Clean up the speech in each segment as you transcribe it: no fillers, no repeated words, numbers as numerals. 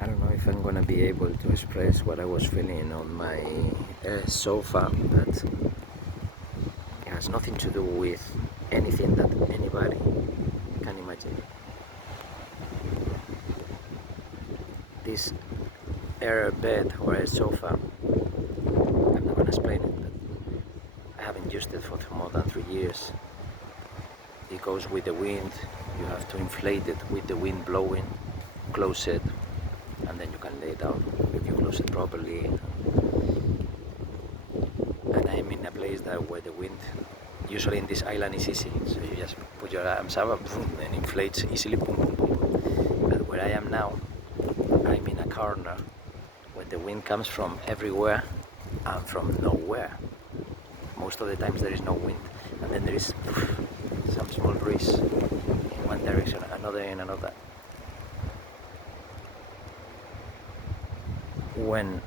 I don't know if I'm gonna be able to express what I was feeling on my sofa, but it has nothing to do with anything that anybody can imagine. This air bed or air sofa, I'm not gonna explain it, but I haven't used it for more than 3 years. It goes with the wind, you have to inflate it with the wind blowing, close it, and then you can lay down if you close it properly. And I'm in a place where the wind, usually in this island, is easy, so you just put your arms up, boom, and inflates easily, boom, boom, boom, boom. But where I am now, I'm in a corner where the wind comes from everywhere and from nowhere. Most of the times there is no wind, and then there is some small breeze in one direction, another in another. When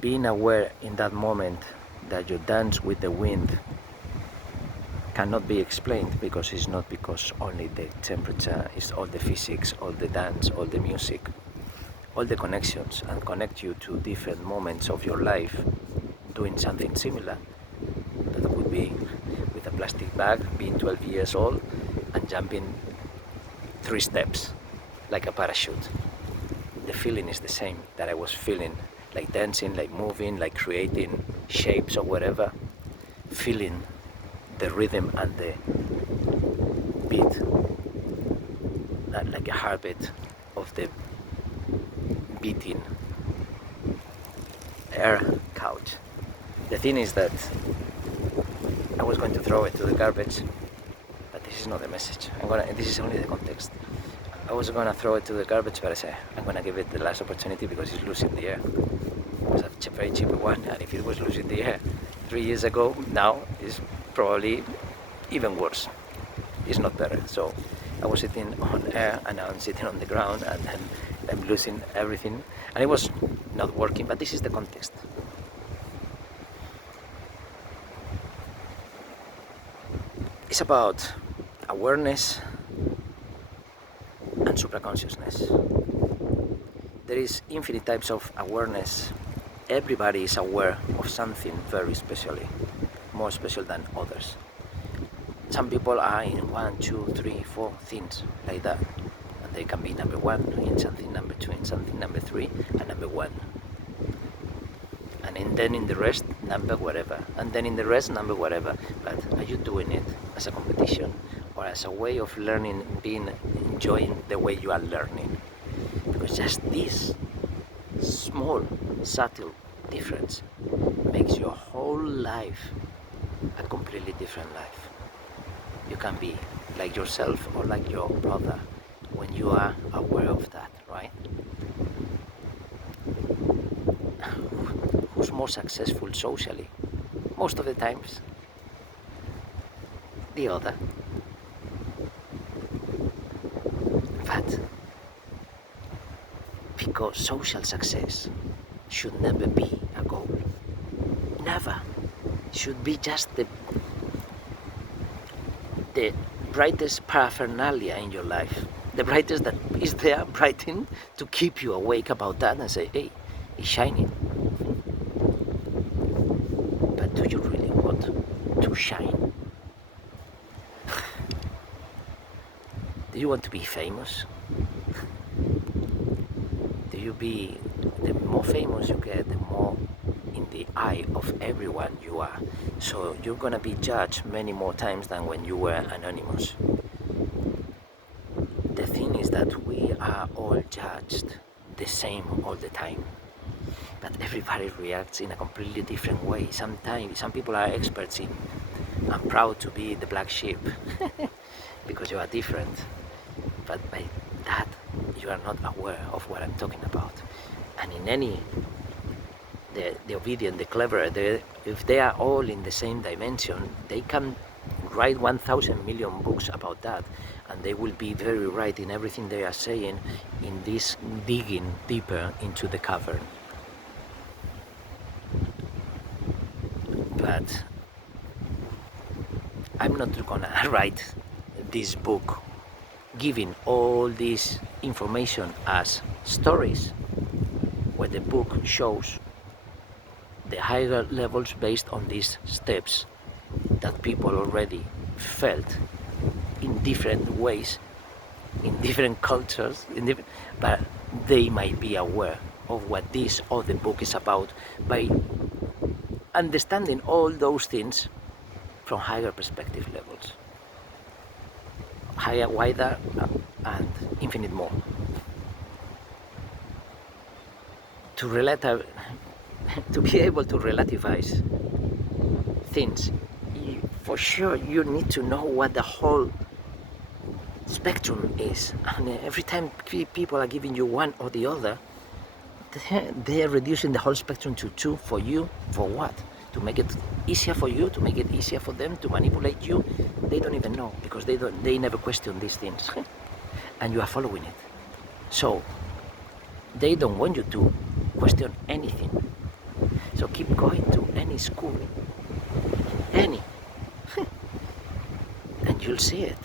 being aware in that moment that you dance with the wind cannot be explained, because it's not because only the temperature, it's all the physics, all the dance, all the music, all the connections, and connect you to different moments of your life doing something similar. That would be with a plastic bag, being 12 years old and jumping 3 steps like a parachute. The feeling is the same that I was feeling, like dancing, like moving, like creating shapes or whatever, feeling the rhythm and the beat, like a heartbeat of the beating air couch. The thing is that I was going to throw it to the garbage, but this is not the message. This is only the context. I was gonna throw it to the garbage, but I said I'm gonna give it the last opportunity because it's losing the air. It was a very cheap one, and if it was losing the air 3 years ago, now it's probably even worse. It's not better. So I was sitting on air, and now I'm sitting on the ground, and then I'm losing everything, and it was not working. But this is the context. It's about awareness and supraconsciousness. There is infinite types of awareness. Everybody is aware of something very specially, more special than others. Some people are in 1, 2, 3, 4 things like that, and they can be number 1 in something, number 2 in something, number 3, and number 1. And then in the rest, number whatever, and then in the rest, number whatever. But are you doing it as a competition or as a way of learning, enjoying the way you are learning? Because just this small, subtle difference makes your whole life a completely different life. You can be like yourself or like your brother when you are aware of that, right? Who's more successful socially? Most of the times, the other. But because social success should never be a goal. Never. It should be just the brightest paraphernalia in your life. The brightest that is there, brighting to keep you awake about that and say, hey, it's shining. But do you really want to shine? Do you want to be famous? The more famous you get, the more in the eye of everyone you are. So you're gonna be judged many more times than when you were anonymous. The thing is that we are all judged the same all the time. But everybody reacts in a completely different way. Sometimes some people are experts in, I'm proud to be the black sheep because you are different. But by that, you are not aware of what I'm talking about. And in the obedient, the clever, if they are all in the same dimension, they can write 1,000 million books about that, and they will be very right in everything they are saying in this digging deeper into the cavern. But I'm not gonna write this book giving all this information as stories, where the book shows the higher levels based on these steps that people already felt in different ways, in different cultures, but they might be aware of what this other book is about by understanding all those things from higher perspective levels, higher, wider, and infinite more. To be able to relativize things, for sure you need to know what the whole spectrum is. And every time people are giving you one or the other, they're reducing the whole spectrum to two for you. For what? To make it easier for you, to make it easier for them, to manipulate you. They don't even know, because they never question these things. And you are following it. So they don't want you to question anything. So keep going to any school, any, and you'll see it.